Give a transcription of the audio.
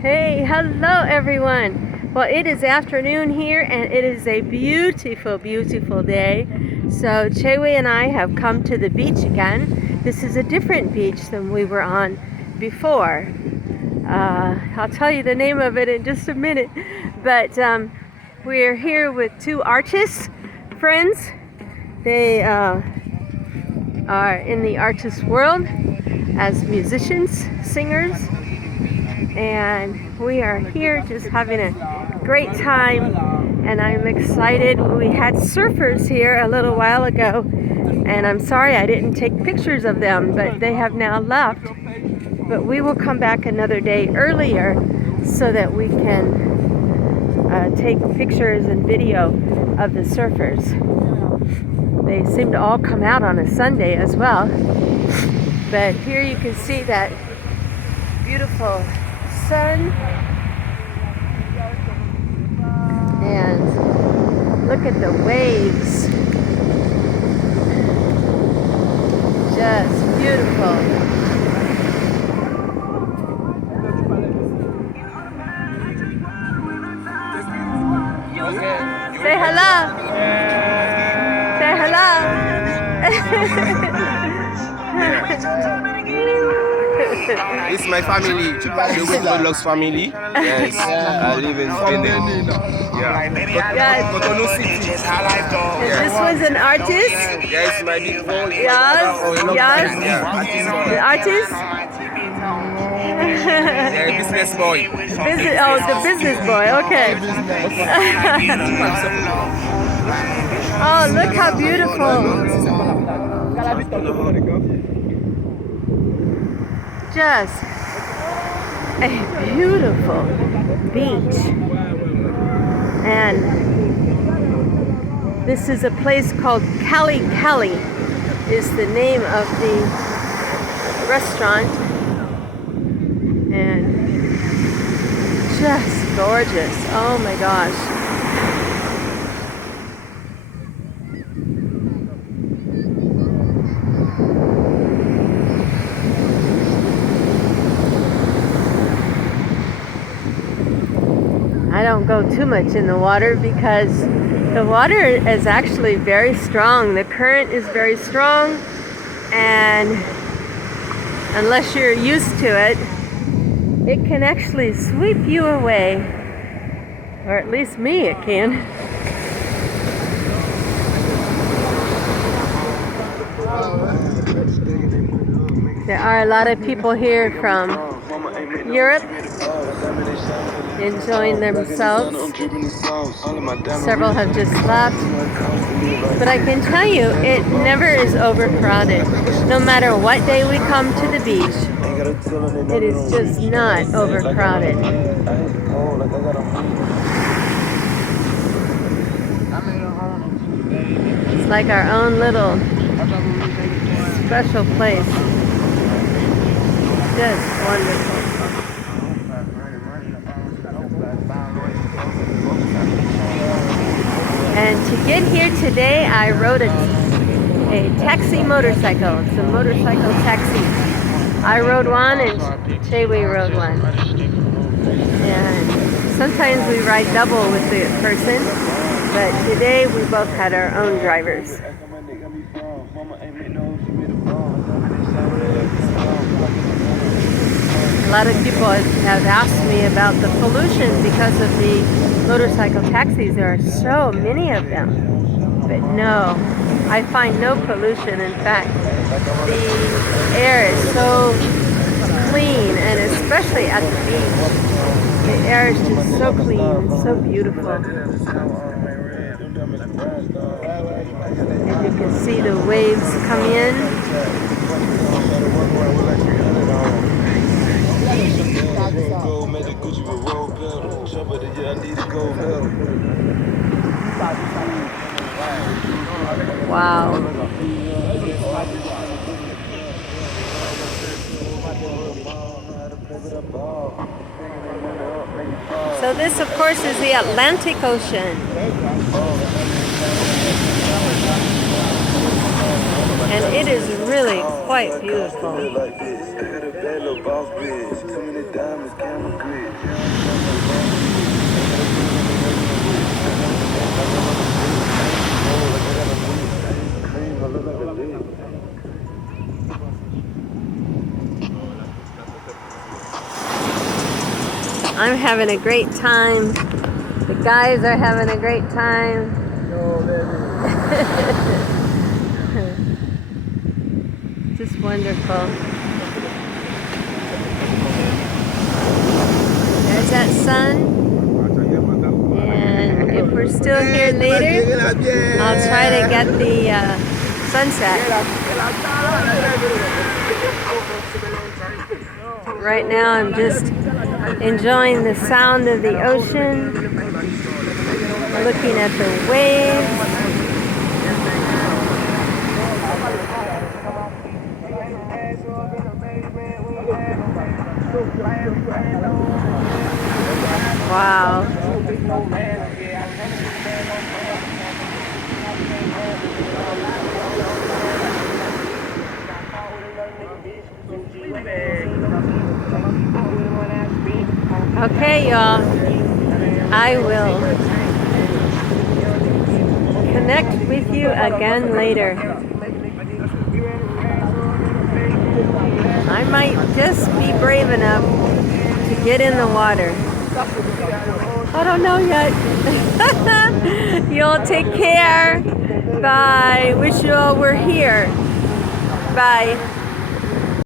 Hey, hello everyone. Well, it is afternoon here and it is a beautiful, beautiful day. So Chewe and I have come to the beach again. This is a different beach than we were on before. I'll tell you the name of it in just a minute. But we're here with two artists, friends. They are in the artist world as musicians, singers. And we are here just having a great time, and I'm excited. We had surfers here a little while ago, and I'm sorry I didn't take pictures of them, but they have now left. But we will come back another day earlier so that we can take pictures and video of the surfers. They seem to all come out on a Sunday as well. But here you can see that beautiful sun, and look at the waves, just beautiful. Say hello. Say hello. It's my family, the Woodlocks family. Yes, I live in Bénin. Yeah, Cotonou City. This was an artist? Yes, my big boy. Yes. The artist? Yeah, business boy. The business boy, okay. Oh, look how beautiful. Just a beautiful beach. And this is a place called Cali Cali is the name of the restaurant. And just gorgeous. Oh my gosh. I don't go too much in the water because the water is actually very strong. The current is very strong, and unless you're used to it, it can actually sweep you away. Or at least me, it can. There are a lot of people here from Europe enjoying themselves. Several have just left. But I can tell you, it never is overcrowded. No matter what day we come to the beach, it is just not overcrowded. It's like our own little special place. Just wonderful. And to get here today, I rode a taxi motorcycle. It's a motorcycle taxi. I rode one and Chewe rode one. And sometimes we ride double with the person, but today we both had our own drivers. A lot of people have asked me about the pollution because of the motorcycle taxis. There are so many of them. But no, I find no pollution. In fact, the air is so clean, and especially at the beach, the air is just so clean and so beautiful. And you can see the waves come in. Wow. So this, of course, is the Atlantic Ocean. And it is really quite beautiful. I'm having a great time. The guys are having a great time. Just wonderful. There's that sun. And if we're still here later, I'll try to get the sunset. Right now I'm just enjoying the sound of the ocean, looking at the waves. Wow. Okay, y'all. I will connect with you again later. I might just be brave enough to get in the water. I don't know yet. Y'all take care. Bye. Wish you all were here. Bye.